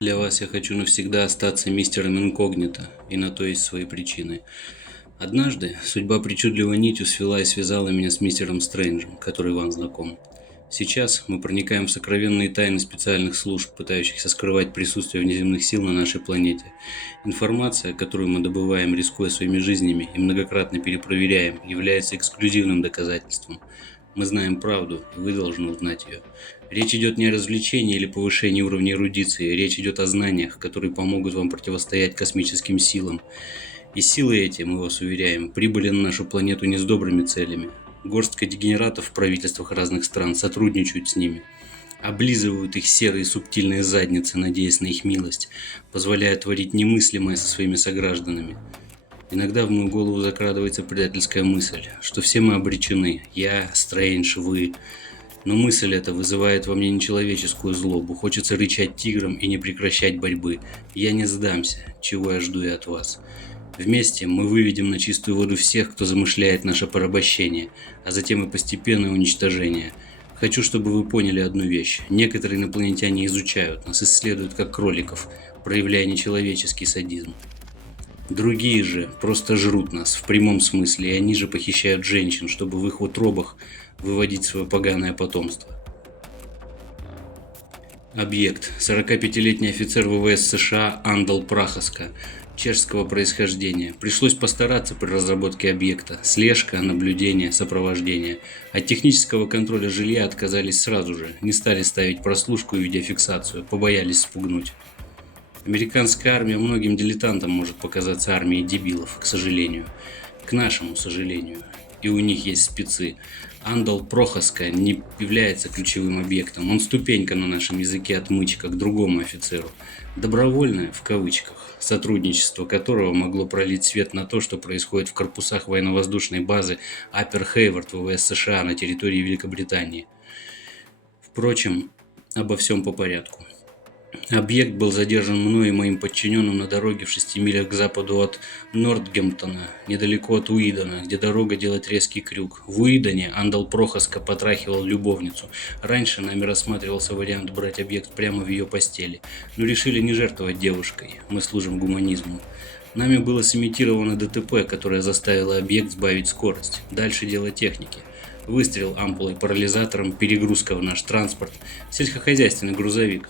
Для вас я хочу навсегда остаться мистером инкогнито, и на то есть свои причины. Однажды судьба причудливой нитью свела и связала меня с мистером Стрэнджем, который вам знаком. Сейчас мы проникаем в сокровенные тайны специальных служб, пытающихся скрывать присутствие внеземных сил на нашей планете. Информация, которую мы добываем, рискуя своими жизнями и многократно перепроверяем, является эксклюзивным доказательством. Мы знаем правду, и вы должны узнать ее. Речь идет не о развлечении или повышении уровня эрудиции, речь идет о знаниях, которые помогут вам противостоять космическим силам. И силы эти, мы вас уверяем, прибыли на нашу планету не с добрыми целями. Горстка дегенератов в правительствах разных стран сотрудничают с ними, облизывают их серые субтильные задницы, надеясь на их милость, позволяя творить немыслимое со своими согражданами. Иногда в мою голову закрадывается предательская мысль, что все мы обречены, я, Стрэндж, вы. Но мысль эта вызывает во мне нечеловеческую злобу, хочется рычать тигром и не прекращать борьбы. Я не сдамся, чего я жду и от вас. Вместе мы выведем на чистую воду всех, кто замышляет наше порабощение, а затем и постепенное уничтожение. Хочу, чтобы вы поняли одну вещь. Некоторые инопланетяне изучают нас, исследуют как кроликов, проявляя нечеловеческий садизм. Другие же просто жрут нас в прямом смысле, и они же похищают женщин, чтобы в их утробах выводить свое поганое потомство. Объект. 45-летний офицер ВВС США Андал Прахоска, чешского происхождения. Пришлось постараться при разработке объекта. Слежка, наблюдение, сопровождение. От технического контроля жилья отказались сразу же, не стали ставить прослушку и видеофиксацию, побоялись спугнуть. Американская армия многим дилетантам может показаться армией дебилов, к сожалению. К нашему сожалению. И у них есть спецы. Андал Прохаска не является ключевым объектом. Он ступенька на нашем языке отмычка к другому офицеру. Добровольное, в кавычках, сотрудничество которого могло пролить свет на то, что происходит в корпусах военно-воздушной базы Аппер Хейвард ВВС США на территории Великобритании. Впрочем, обо всем по порядку. Объект был задержан мной и моим подчиненным на дороге в 6 милях к западу от Нортгемптона, недалеко от Уидона, где дорога делает резкий крюк. В Уидоне Андал Прохаска потрахивал любовницу. Раньше нами рассматривался вариант брать объект прямо в ее постели, но решили не жертвовать девушкой, мы служим гуманизму. Нами было сымитировано ДТП, которое заставило объект сбавить скорость. Дальше дело техники. Выстрел ампулой-парализатором, перегрузка в наш транспорт, сельскохозяйственный грузовик.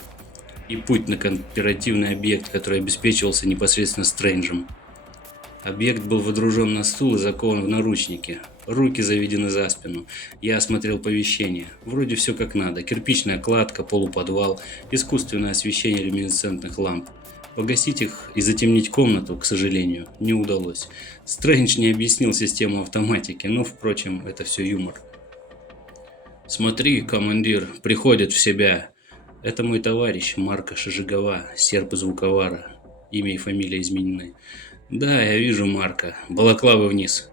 И путь на конспиративный объект, который обеспечивался непосредственно Стрэнджем. Объект был водружен на стул и закован в наручники. Руки заведены за спину. Я осмотрел помещение. Вроде все как надо. Кирпичная кладка, полуподвал, искусственное освещение люминесцентных ламп. Погасить их и затемнить комнату, к сожалению, не удалось. Стрэндж не объяснил систему автоматики, но, впрочем, это все юмор. «Смотри, командир, приходит в себя». Это мой товарищ Марко Шажигова, серб из Вуковара. Имя и фамилия изменены. Да, я вижу Марка. Балаклавы вниз.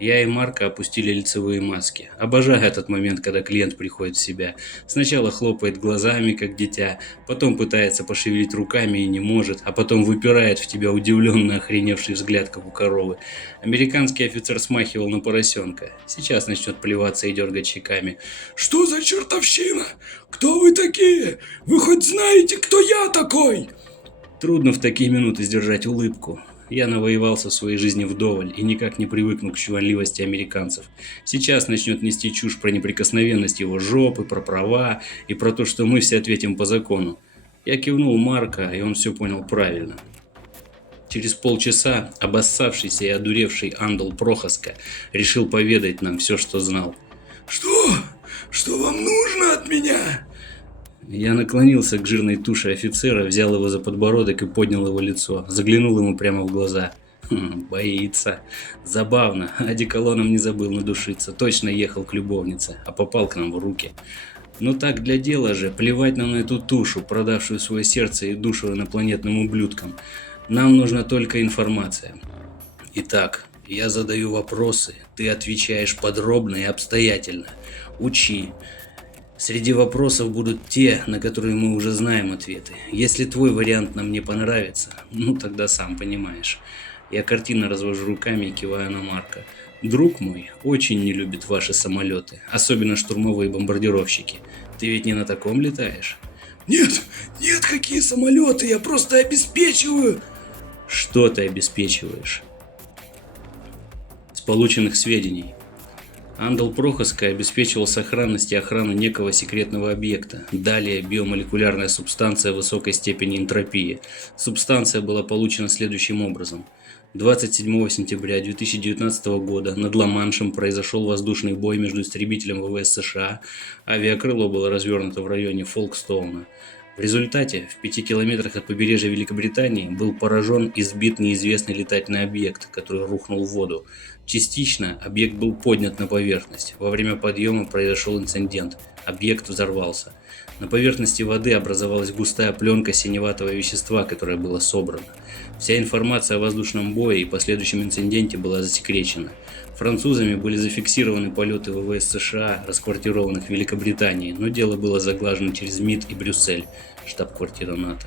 Я и Марко опустили лицевые маски. Обожаю этот момент, когда клиент приходит в себя. Сначала хлопает глазами, как дитя, потом пытается пошевелить руками и не может, а потом выпирает в тебя удивленный, охреневший взгляд, как у коровы. Американский офицер смахивал на поросенка. Сейчас начнет плеваться и дергать щеками. Что за чертовщина? Кто вы такие? Вы хоть знаете, кто я такой? Трудно в такие минуты сдержать улыбку. Я навоевался в своей жизни вдоволь и никак не привыкну к чванливости американцев. Сейчас начнет нести чушь про неприкосновенность его жопы, про права и про то, что мы все ответим по закону. Я кивнул Марко, и он все понял правильно. Через полчаса обоссавшийся и одуревший Андал Прохаска решил поведать нам все, что знал. Что? Что вам нужно от меня? Я наклонился к жирной туше офицера, взял его за подбородок и поднял его лицо. Заглянул ему прямо в глаза. Боится. Забавно. Одеколоном не забыл надушиться. Точно ехал к любовнице, а попал к нам в руки. Но так для дела же. Плевать нам на эту тушу, продавшую свое сердце и душу инопланетным ублюдкам. Нам нужна только информация. Итак, я задаю вопросы. Ты отвечаешь подробно и обстоятельно. Учи. Среди вопросов будут те, на которые мы уже знаем ответы. Если твой вариант нам не понравится, ну тогда сам понимаешь. Я картинно развожу руками и киваю на Марка. Друг мой очень не любит ваши самолеты, особенно штурмовые бомбардировщики. Ты ведь не на таком летаешь? Нет, Нет, какие самолеты, я просто обеспечиваю. Что ты обеспечиваешь? С полученных сведений. Андал Прохаска обеспечивал сохранность и охрану некого секретного объекта. Далее биомолекулярная субстанция высокой степени энтропии. Субстанция была получена следующим образом. 27 сентября 2019 года над Ла-Маншем произошел воздушный бой между истребителем ВВС США. Авиакрыло было развернуто в районе Фолкстоуна. В результате в 5 километрах от побережья Великобритании был поражен и сбит неизвестный летательный объект, который рухнул в воду. Частично объект был поднят на поверхность. Во время подъема произошел инцидент. Объект взорвался. На поверхности воды образовалась густая пленка синеватого вещества, которое было собрано. Вся информация о воздушном бое и последующем инциденте была засекречена. Французами были зафиксированы полеты ВВС США, расквартированных в Великобритании, но дело было заглажено через МИД и Брюссель, штаб-квартира НАТО.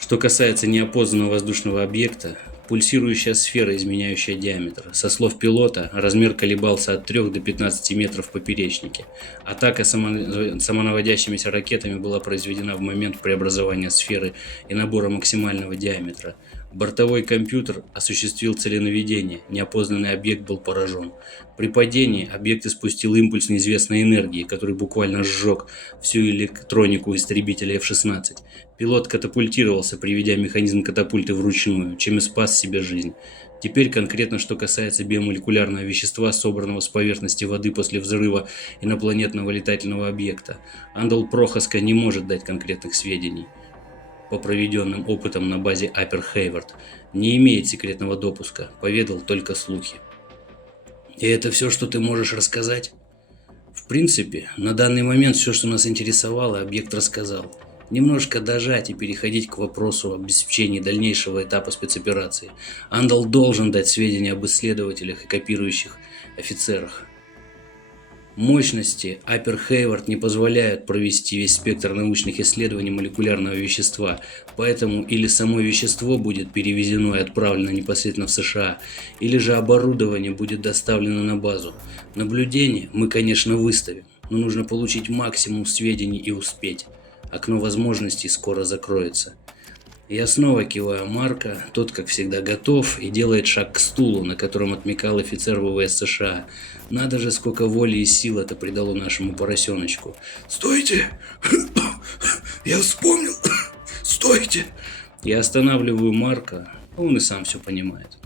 Что касается неопознанного воздушного объекта, пульсирующая сфера, изменяющая диаметр. Со слов пилота, размер колебался от 3 до 15 метров в поперечнике. Атака самонаводящимися ракетами была произведена в момент преобразования сферы и набора максимального диаметра. Бортовой компьютер осуществил целенаведение, неопознанный объект был поражен. При падении объект испустил импульс неизвестной энергии, который буквально сжег всю электронику истребителя F-16. Пилот катапультировался, приведя механизм катапульты вручную, чем и спас себе жизнь. Теперь конкретно, что касается биомолекулярного вещества, собранного с поверхности воды после взрыва инопланетного летательного объекта. Андал Прохаска не может дать конкретных сведений. По проведенным опытам на базе Апер Хейвард, не имеет секретного допуска, поведал только слухи. И это все, что ты можешь рассказать? В принципе, на данный момент все, что нас интересовало, объект рассказал. Немножко дожать и переходить к вопросу об обеспечении дальнейшего этапа спецоперации. Андал должен дать сведения об исследователях и копирующих офицерах. Мощности Апер Хейвард не позволяют провести весь спектр научных исследований молекулярного вещества, поэтому или само вещество будет перевезено и отправлено непосредственно в США, или же оборудование будет доставлено на базу. Наблюдение мы, конечно, выставим, но нужно получить максимум сведений и успеть. Окно возможностей скоро закроется. Я снова киваю Марка, тот, как всегда, готов и делает шаг к стулу, на котором отмекал офицер ВВС США. Надо же, сколько воли и сил это придало нашему поросеночку. Стойте! Я вспомнил! Стойте! Я останавливаю Марка, он и сам все понимает.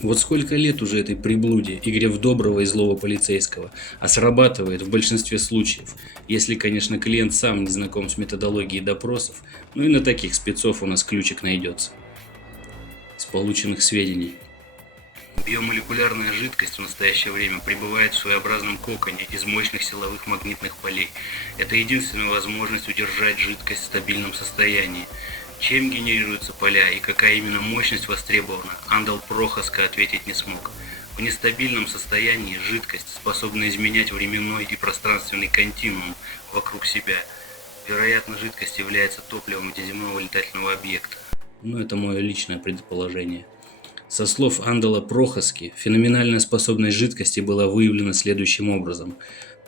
Вот сколько лет уже этой приблуде, игре в доброго и злого полицейского, а срабатывает в большинстве случаев, если, конечно, клиент сам не знаком с методологией допросов, ну и на таких спецов у нас ключик найдется. С полученных сведений. Биомолекулярная жидкость в настоящее время пребывает в своеобразном коконе из мощных силовых магнитных полей. Это единственная возможность удержать жидкость в стабильном состоянии. Чем генерируются поля и какая именно мощность востребована, Андал Прохаска ответить не смог. В нестабильном состоянии жидкость способна изменять временной и пространственный континуум вокруг себя. Вероятно, жидкость является топливом внеземного летательного объекта. Но это мое личное предположение. Со слов Андала Прохаски, феноменальная способность жидкости была выявлена следующим образом.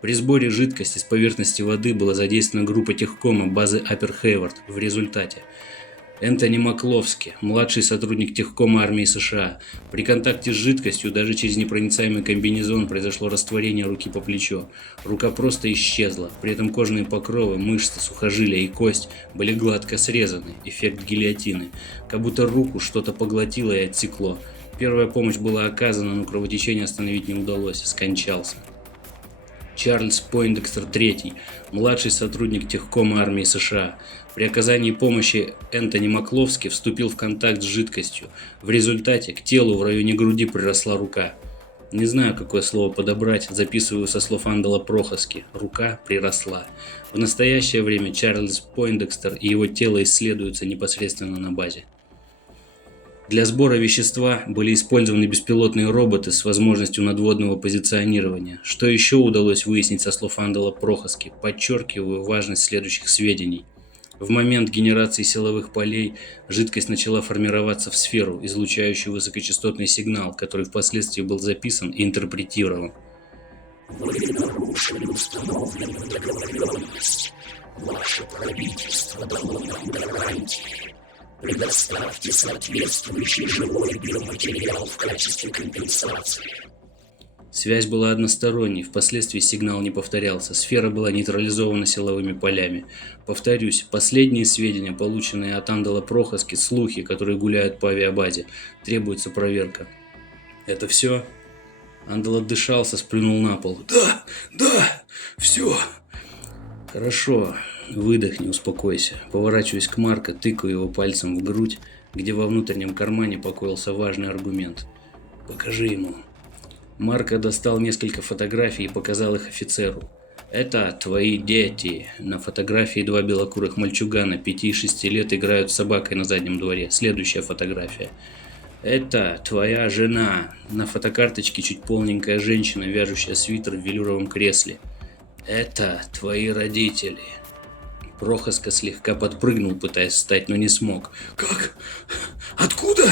При сборе жидкости с поверхности воды была задействована группа техкома базы Апер Хейвард. В результате Энтони Макловски, младший сотрудник техкома армии США. При контакте с жидкостью даже через непроницаемый комбинезон произошло растворение руки по плечо. Рука просто исчезла, при этом кожные покровы, мышцы, сухожилия и кость были гладко срезаны, эффект гильотины. Как будто руку что-то поглотило и отсекло. Первая помощь была оказана, но кровотечение остановить не удалось, скончался. Чарльз Пойндекстер III, младший сотрудник техкома армии США. При оказании помощи Энтони Макловски вступил в контакт с жидкостью. В результате к телу в районе груди приросла рука. Не знаю, какое слово подобрать, записываю со слов Андала Прохаски. Рука приросла. В настоящее время Чарльз Пойндекстер и его тело исследуются непосредственно на базе. Для сбора вещества были использованы беспилотные роботы с возможностью надводного позиционирования. Что еще удалось выяснить со слов Андала Прохаски? Подчеркиваю важность следующих сведений. В момент генерации силовых полей жидкость начала формироваться в сферу, излучающую высокочастотный сигнал, который впоследствии был записан и интерпретирован. Ваше правительство дало нам гарантии. Предоставьте соответствующий живой биоматериал в качестве компенсации. Связь была односторонней, впоследствии сигнал не повторялся, сфера была нейтрализована силовыми полями. Повторюсь, последние сведения, полученные от Андала Прохаски, слухи, которые гуляют по авиабазе, требуется проверка. Это все? Андал отдышался, сплюнул на пол. Да, все. Хорошо, выдохни, успокойся. Поворачиваясь к Марко, тыкаю его пальцем в грудь, где во внутреннем кармане покоился важный аргумент. Покажи ему. Марко достал несколько фотографий и показал их офицеру. Это твои дети. На фотографии два белокурых мальчугана 5 и 6 лет играют с собакой на заднем дворе. Следующая фотография. Это твоя жена. На фотокарточке чуть полненькая женщина, вяжущая свитер в велюровом кресле. Это твои родители. Прохаска слегка подпрыгнул, пытаясь встать, но не смог. Как? Откуда?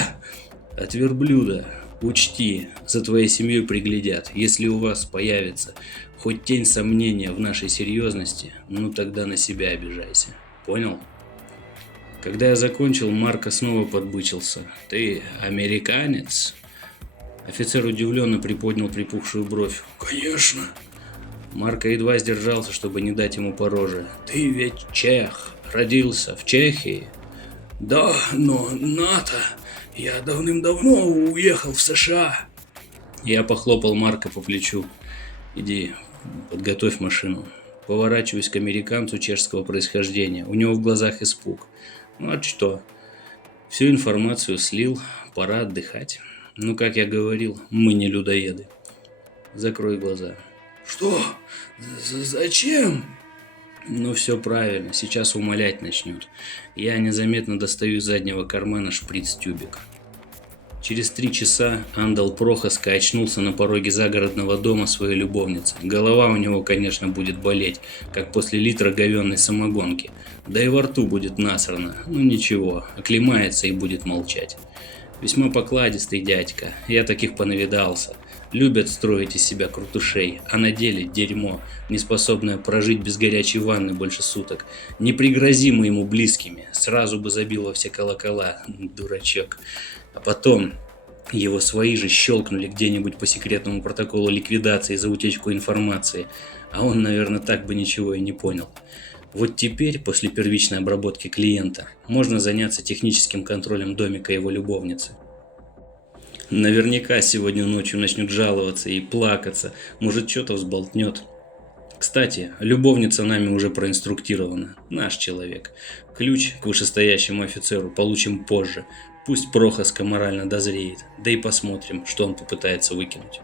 От верблюда. Учти, за твоей семьей приглядят. Если у вас появится хоть тень сомнения в нашей серьезности, ну тогда на себя обижайся. Понял? Когда я закончил, Марко снова подбычился. Ты американец? Офицер удивленно приподнял припухшую бровь. Конечно. Марко едва сдержался, чтобы не дать ему по роже. Ты ведь чех. Родился в Чехии? Да, но НАТО. Я давным-давно уехал в США. Я похлопал Марко по плечу. Иди, подготовь машину. Поворачиваюсь к американцу чешского происхождения. У него в глазах испуг. Ну а что? Всю информацию слил, пора отдыхать. Ну, как я говорил, мы не людоеды. Закрой глаза. Что? Зачем? Ну, все правильно, сейчас умолять начнет. Я незаметно достаю из заднего кармана шприц-тюбик. Через 3 часа Андал Прохаска очнулся на пороге загородного дома своей любовницы. Голова у него, конечно, будет болеть, как после литра говенной самогонки. Да и во рту будет насрано. Ну ничего, оклемается и будет молчать. Весьма покладистый дядька, я таких понавидался. Любят строить из себя крутышей, а на деле дерьмо, не способное прожить без горячей ванны больше суток. Не пригрози мы ему близкими, сразу бы забил во все колокола, дурачок. А потом его свои же щелкнули где-нибудь по секретному протоколу ликвидации за утечку информации, а он, наверное, так бы ничего и не понял. Вот теперь, после первичной обработки клиента, можно заняться техническим контролем домика его любовницы. Наверняка сегодня ночью начнет жаловаться и плакаться, может, что-то взболтнет. Кстати, любовница нами уже проинструктирована, наш человек. Ключ к вышестоящему офицеру получим позже, пусть Прохаска морально дозреет, да и посмотрим, что он попытается выкинуть.